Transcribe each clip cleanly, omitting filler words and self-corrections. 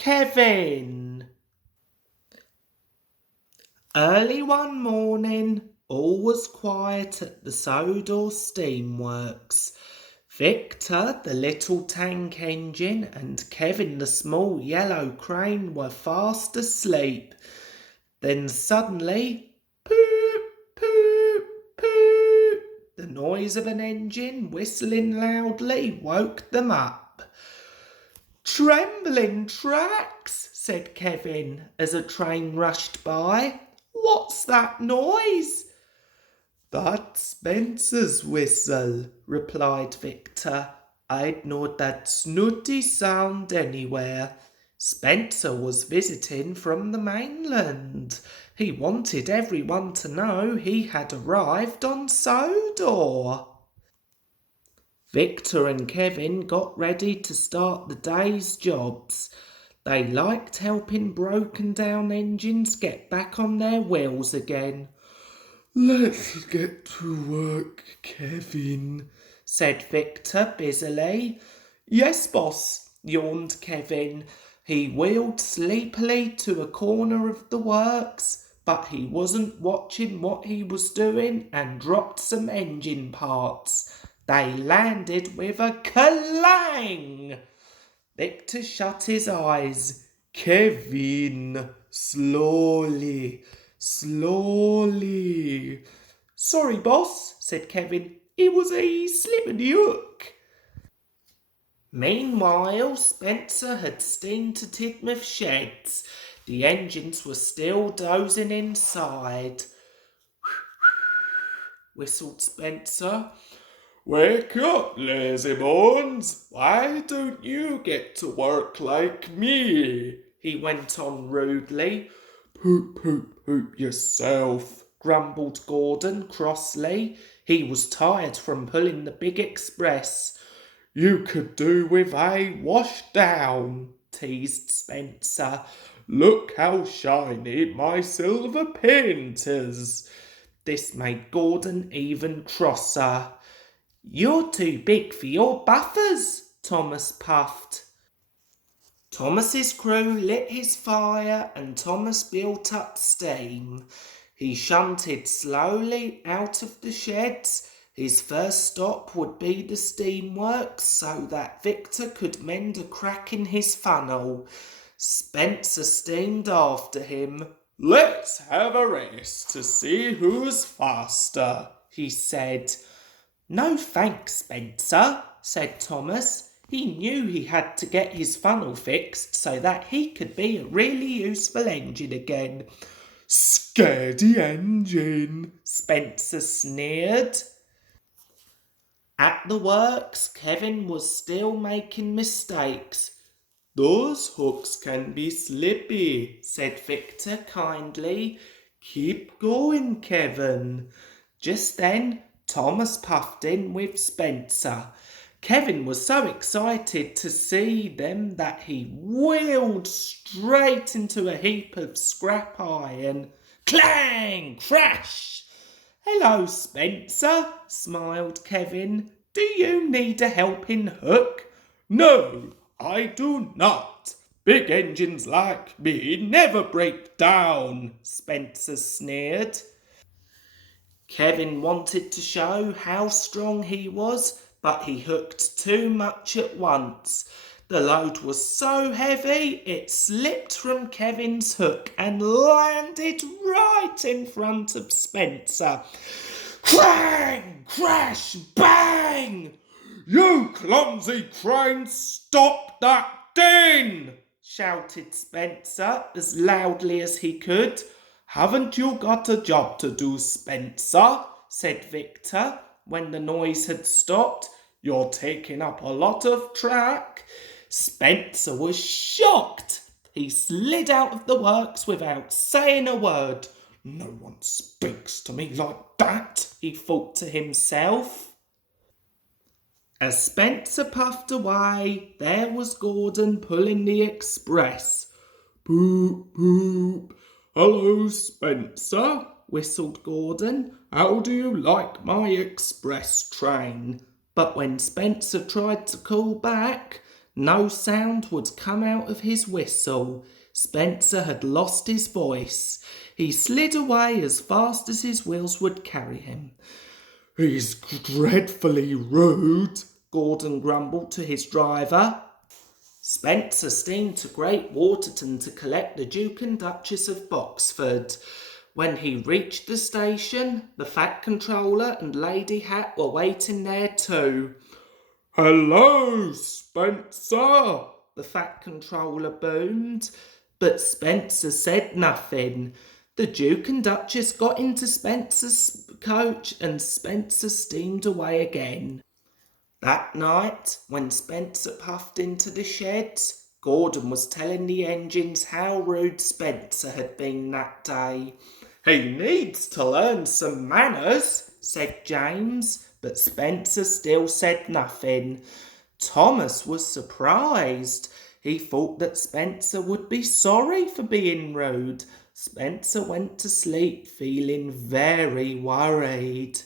Kevin. Early one morning, all was quiet at the Sodor Steamworks. Victor, the little tank engine, and Kevin, the small yellow crane, were fast asleep. Then suddenly, poop, poop, poop, the noise of an engine whistling loudly woke them up. Trembling tracks, said Kevin as a train rushed by. What's that noise? That's Spencer's whistle, replied Victor. I'd know that snooty sound anywhere. Spencer was visiting from the mainland. He wanted everyone to know he had arrived on Sodor. Victor and Kevin got ready to start the day's jobs. They liked helping broken down engines get back on their wheels again. Let's get to work, Kevin, said Victor busily. Yes, boss, yawned Kevin. He wheeled sleepily to a corner of the works, but he wasn't watching what he was doing and dropped some engine parts. They landed with a clang. Victor shut his eyes. Kevin, slowly, slowly. Sorry, boss, said Kevin. It was a slip of the hook. Meanwhile, Spencer had steamed to Tidmouth Sheds. The engines were still dozing inside. Whistled Spencer. Wake up, lazy bones. Why don't you get to work like me? He went on rudely. Poop, poop, poop yourself, grumbled Gordon crossly. He was tired from pulling the big express. You could do with a wash down, teased Spencer. Look how shiny my silver paint is. This made Gordon even crosser. You're too big for your buffers, Thomas puffed. Thomas's crew lit his fire and Thomas built up steam. He shunted slowly out of the sheds. His first stop would be the steamworks so that Victor could mend a crack in his funnel. Spencer steamed after him. Let's have a race to see who's faster, he said. No thanks, Spencer, said Thomas. He knew he had to get his funnel fixed so that he could be a really useful engine again. Scaredy engine, Spencer sneered. At the works, Kevin was still making mistakes. Those hooks can be slippy, said Victor kindly. Keep going, Kevin. Just then, Thomas puffed in with Spencer. Kevin was so excited to see them that he wheeled straight into a heap of scrap iron. Clang! Crash! Hello, Spencer, smiled Kevin. Do you need a helping hook? No, I do not. Big engines like me never break down, Spencer sneered. Kevin wanted to show how strong he was, but he hooked too much at once. The load was so heavy it slipped from Kevin's hook and landed right in front of Spencer. Clang! Crash! Bang! You clumsy crane, stop that thing! Shouted Spencer as loudly as he could. Haven't you got a job to do, Spencer? Said Victor when the noise had stopped. You're taking up a lot of track. Spencer was shocked. He slid out of the works without saying a word. No one speaks to me like that, he thought to himself. As Spencer puffed away, there was Gordon pulling the express. Poop, poop. Hello, Spencer, whistled Gordon. How do you like my express train? But when Spencer tried to call back, No sound would come out of his whistle. Spencer had lost his voice. He slid away as fast as his wheels would carry him. "He's dreadfully rude," Gordon grumbled to his driver. Spencer steamed to Great Waterton to collect the Duke and Duchess of Boxford. When he reached the station, the Fat Controller and Lady Hat were waiting there too. "Hello, Spencer," the Fat Controller boomed, but Spencer said nothing. The Duke and Duchess got into Spencer's coach and Spencer steamed away again. That night, when Spencer puffed into the sheds, Gordon was telling the engines how rude Spencer had been that day. "He needs to learn some manners," said James, but Spencer still said nothing. Thomas was surprised. He thought that Spencer would be sorry for being rude. Spencer went to sleep feeling very worried.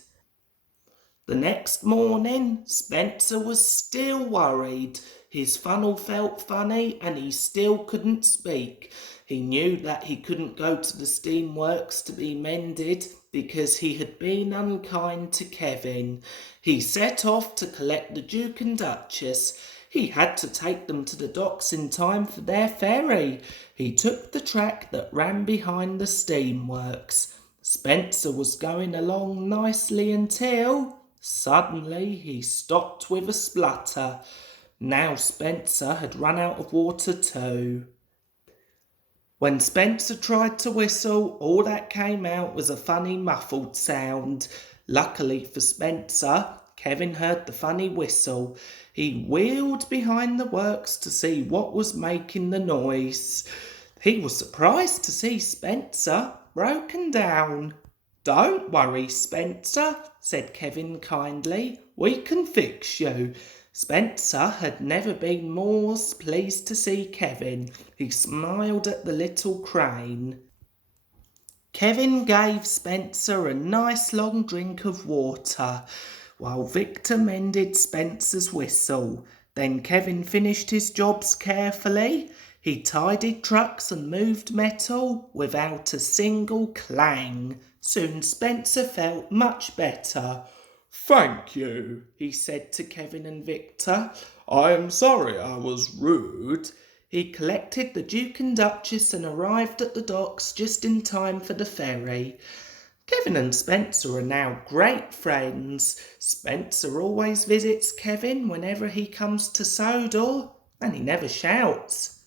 The next morning, Spencer was still worried. His funnel felt funny and he still couldn't speak. He knew that he couldn't go to the steamworks to be mended because he had been unkind to Kevin. He set off to collect the Duke and Duchess. He had to take them to the docks in time for their ferry. He took the track that ran behind the steamworks. Spencer was going along nicely until suddenly he stopped with a splutter. Now Spencer had run out of water too. When Spencer tried to whistle, all that came out was a funny muffled sound. Luckily for Spencer, Kevin heard the funny whistle. He wheeled behind the works to see what was making the noise. He was surprised to see Spencer broken down. "Don't worry, Spencer," said Kevin kindly. "We can fix you." Spencer had never been more pleased to see Kevin. He smiled at the little crane. Kevin gave Spencer a nice long drink of water, while Victor mended Spencer's whistle. Then Kevin finished his jobs carefully. He tidied trucks and moved metal without a single clang. Soon Spencer felt much better. "Thank you," he said to Kevin and Victor. "I am sorry I was rude." He collected the Duke and Duchess and arrived at the docks just in time for the ferry. Kevin and Spencer are now great friends. Spencer always visits Kevin whenever he comes to Sodor, and he never shouts.